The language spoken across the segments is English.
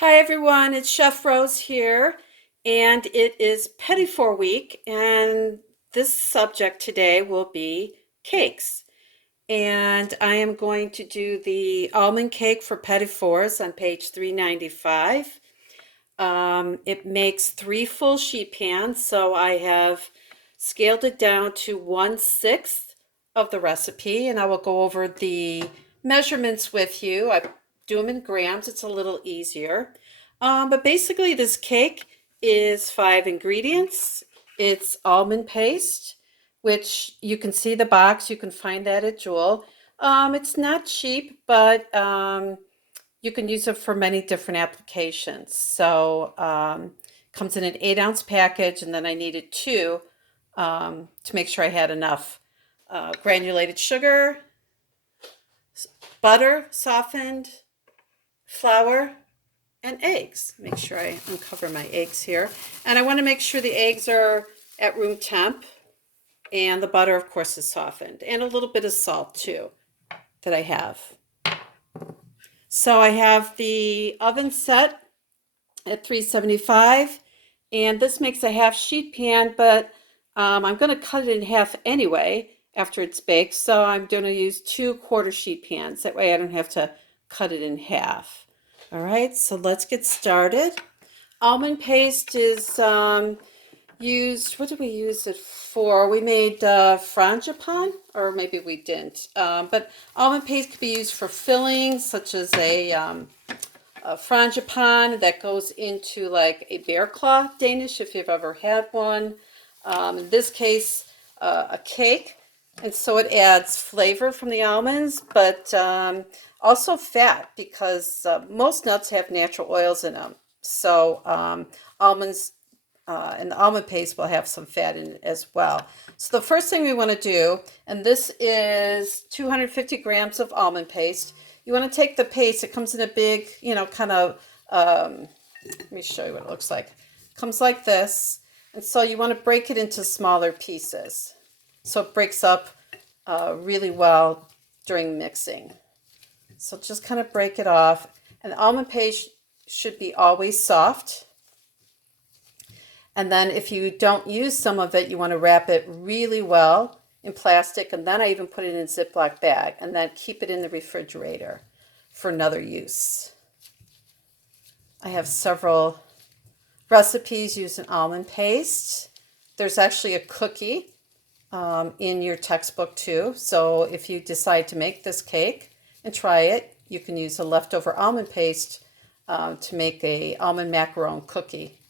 Hi everyone, it's Chef Rose here, and it is Petit week, and this subject today will be cakes. And I am going to do the almond cake for Petit Fours on page 395. It makes 3 full sheet pans, so I have scaled it down to 1/6 of the recipe, and I will go over the measurements with you. I do them in grams, it's a little easier. But basically, this cake is 5 ingredients. It's almond paste, which you can see the box, you can find that at Jewel. It's not cheap, but you can use it for many different applications. So comes in an 8-ounce package, and then I needed two to make sure I had enough granulated sugar, butter, softened, flour, and eggs. Make sure I uncover my eggs here. And I want to make sure the eggs are at room temp, and the butter, of course, is softened, and a little bit of salt too that I have. So I have the oven set at 375, and this makes a half sheet pan, but I'm going to cut it in half anyway after it's baked, so I'm going to use 2 quarter sheet pans. That way I don't have to cut it in half. All right, so let's get started. Almond paste is used, what did we use it for? We made frangipan, or maybe we didn't. But almond paste could be used for fillings, such as a frangipan that goes into like a bear claw Danish, if you've ever had one. In this case, a cake. And so it adds flavor from the almonds, but also fat, because most nuts have natural oils in them. So almonds and the almond paste will have some fat in it as well. So the first thing we want to do, and this is 250 grams of almond paste. You want to take the paste. It comes in a big, kind of, let me show you what it looks like. It comes like this. And so you want to break it into smaller pieces, so it breaks up really well during mixing. So just kind of break it off. And the almond paste should be always soft. And then if you don't use some of it, you want to wrap it really well in plastic. And then I even put it in a Ziploc bag, and then keep it in the refrigerator for another use. I have several recipes using almond paste. There's actually a cookie in your textbook too. So if you decide to make this cake and try it, you can use a leftover almond paste to make a almond macaron cookie.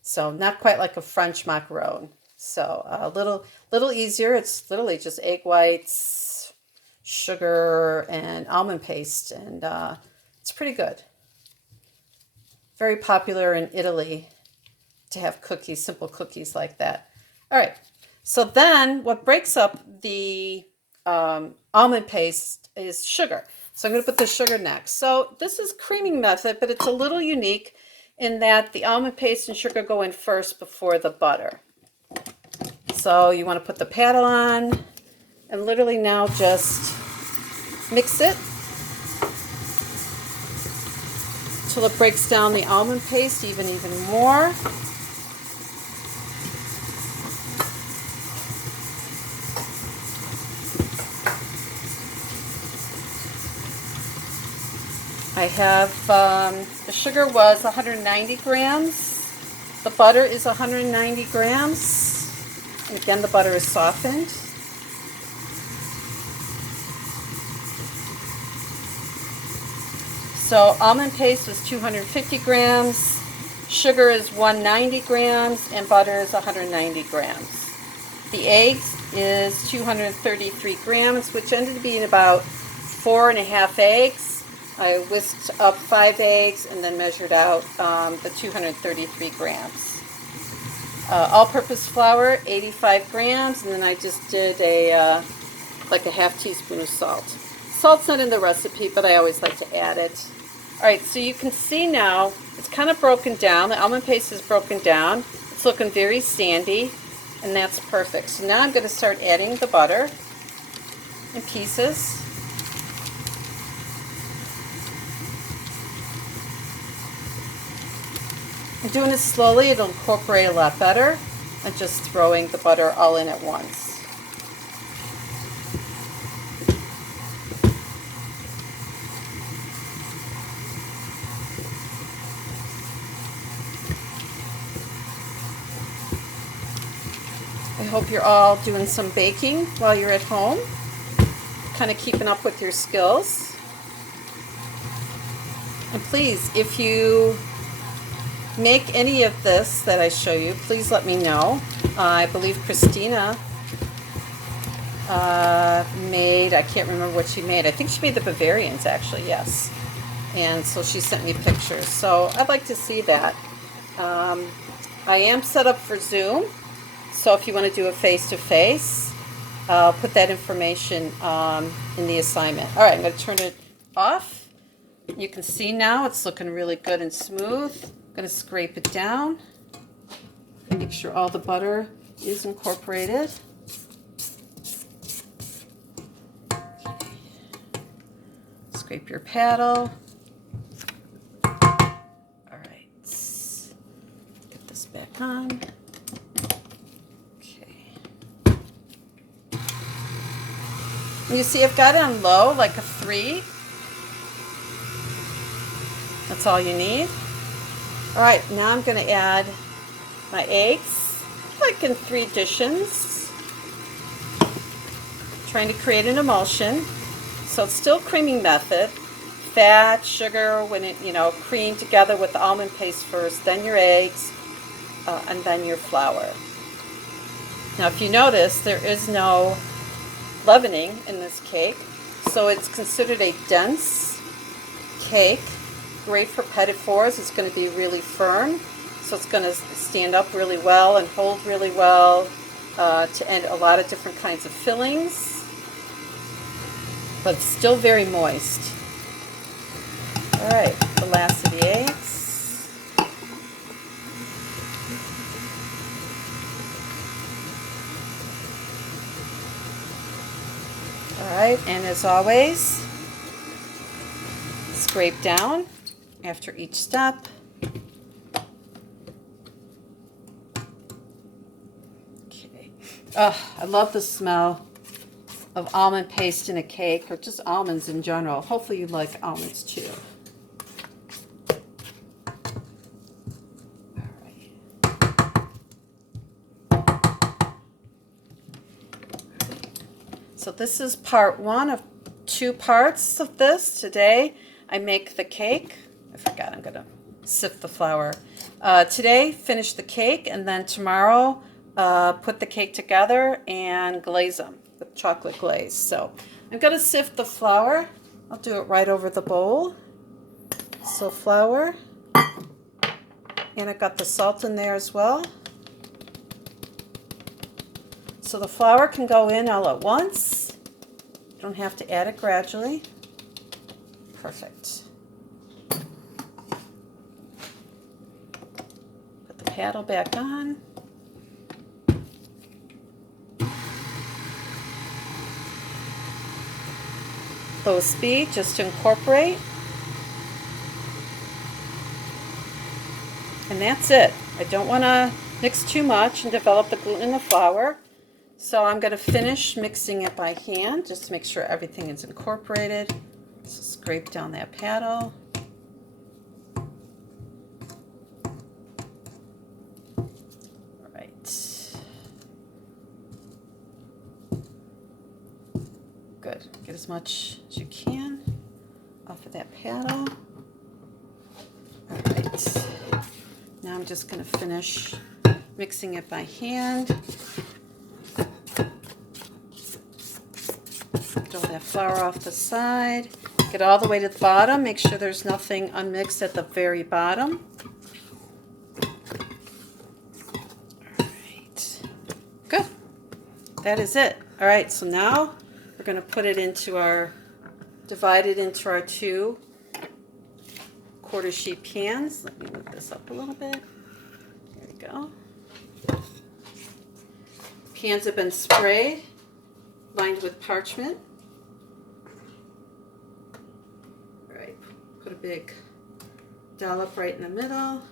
So not quite like a French macaron. So a little easier. It's literally just egg whites, sugar, and almond paste, and it's pretty good. Very popular in Italy to have cookies, simple cookies like that. All right. So then what breaks up the almond paste is sugar. So I'm going to put the sugar next. So this is creaming method, but it's a little unique in that the almond paste and sugar go in first before the butter. So you want to put the paddle on, and literally now just mix it till it breaks down the almond paste even more. I have, the sugar was 190 grams. The butter is 190 grams. And again, the butter is softened. So almond paste was 250 grams. Sugar is 190 grams, and butter is 190 grams. The eggs is 233 grams, which ended up being about 4.5 eggs. I whisked up 5 eggs and then measured out the 233 grams. All-purpose flour, 85 grams, and then I just did like a half teaspoon of salt. Salt's not in the recipe, but I always like to add it. All right, so you can see now it's kind of broken down. The almond paste is broken down. It's looking very sandy, and that's perfect. So now I'm going to start adding the butter in pieces. And doing it slowly, it'll incorporate a lot better than just throwing the butter all in at once. I hope you're all doing some baking while you're at home, kind of keeping up with your skills. And please, if you make any of this that I show you, please let me know. I believe Christina made, I can't remember what she made. I think she made the Bavarians, actually, yes. And so she sent me pictures. So I'd like to see that. I am set up for Zoom. So if you want to do a face-to-face, I'll put that information in the assignment. All right, I'm going to turn it off. You can see now it's looking really good and smooth. I'm going to scrape it down. Make sure all the butter is incorporated. Scrape your paddle. All right. Get this back on. You see I've got it on low, like a 3. That's all you need. All right, now I'm going to add my eggs, like in 3 additions. Trying to create an emulsion. So it's still creaming method. Fat, sugar, when it, cream together with the almond paste first, then your eggs, and then your flour. Now if you notice, there is no leavening in this cake, so it's considered a dense cake, great for petit fours. It's going to be really firm, so it's going to stand up really well and hold really well to add a lot of different kinds of fillings, but it's still very moist. All right, the last of the eggs. Alright, and as always, scrape down after each step. Okay. Oh, I love the smell of almond paste in a cake, or just almonds in general. Hopefully you like almonds too. So this is part 1 of 2 parts of this. Today I make the cake. I forgot, I'm going to sift the flour. Today finish the cake, and then tomorrow put the cake together and glaze them with chocolate glaze. So I'm going to sift the flour. I'll do it right over the bowl. So flour, and I've got the salt in there as well. So the flour can go in all at once. You don't have to add it gradually. Perfect. Put the paddle back on. Low speed just to incorporate. And that's it. I don't want to mix too much and develop the gluten in the flour. So I'm going to finish mixing it by hand just to make sure everything is incorporated. So scrape down that paddle. All right. Good. Get as much as you can off of that paddle. All right. Now I'm just going to finish mixing it by hand. Throw that flour off the side. Get all the way to the bottom. Make sure there's nothing unmixed at the very bottom. All right. Good. That is it. All right, so now we're going to put it into our, divide it into our 2 quarter sheet pans. Let me move this up a little bit. There we go. Pans have been sprayed, lined with parchment. All right, put a big dollop right in the middle.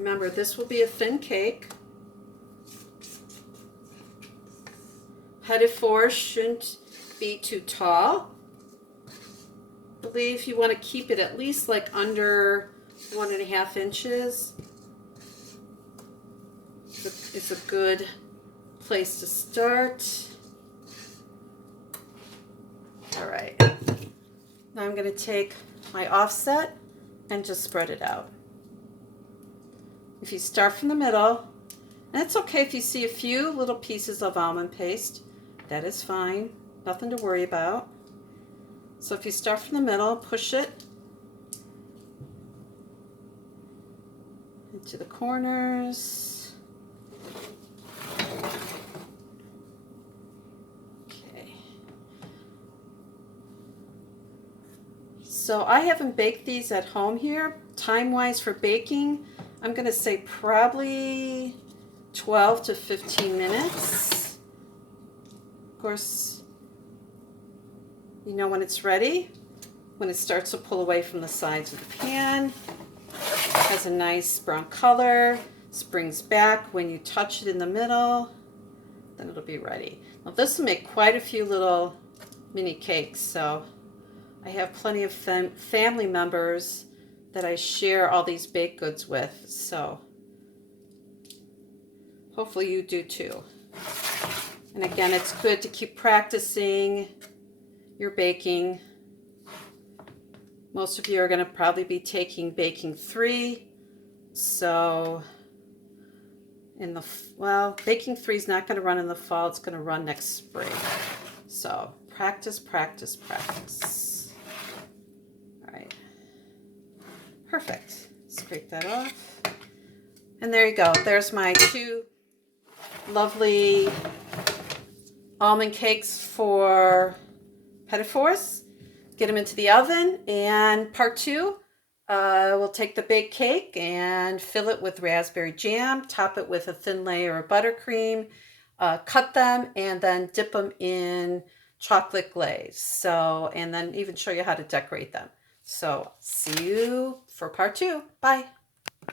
Remember, this will be a thin cake. Petit fours shouldn't be too tall. I believe you want to keep it at least like under 1.5 inches. It's a good place to start. All right. Now I'm going to take my offset and just spread it out. If you start from the middle, and it's okay if you see a few little pieces of almond paste, that is fine. Nothing to worry about. So if you start from the middle, push it into the corners. Okay. So I haven't baked these at home here. Time-wise for baking, I'm going to say probably 12 to 15 minutes. Of course, you know when it's ready, when it starts to pull away from the sides of the pan. It has a nice brown color, springs back when you touch it in the middle, then it'll be ready. Now this will make quite a few little mini cakes, so I have plenty of family members that I share all these baked goods with, so hopefully you do too. And again, it's good to keep practicing your baking. Most of you are going to probably be taking baking 3, so baking 3 is not going to run in the fall, it's going to run next spring. So practice, practice, practice. All right, perfect. Scrape that off. And there you go. There's my 2 lovely almond cakes for Petit fours. Get them into the oven, and part 2, we'll take the baked cake and fill it with raspberry jam, top it with a thin layer of buttercream, cut them, and then dip them in chocolate glaze. So, and then even show you how to decorate them. So see you for part 2. Bye.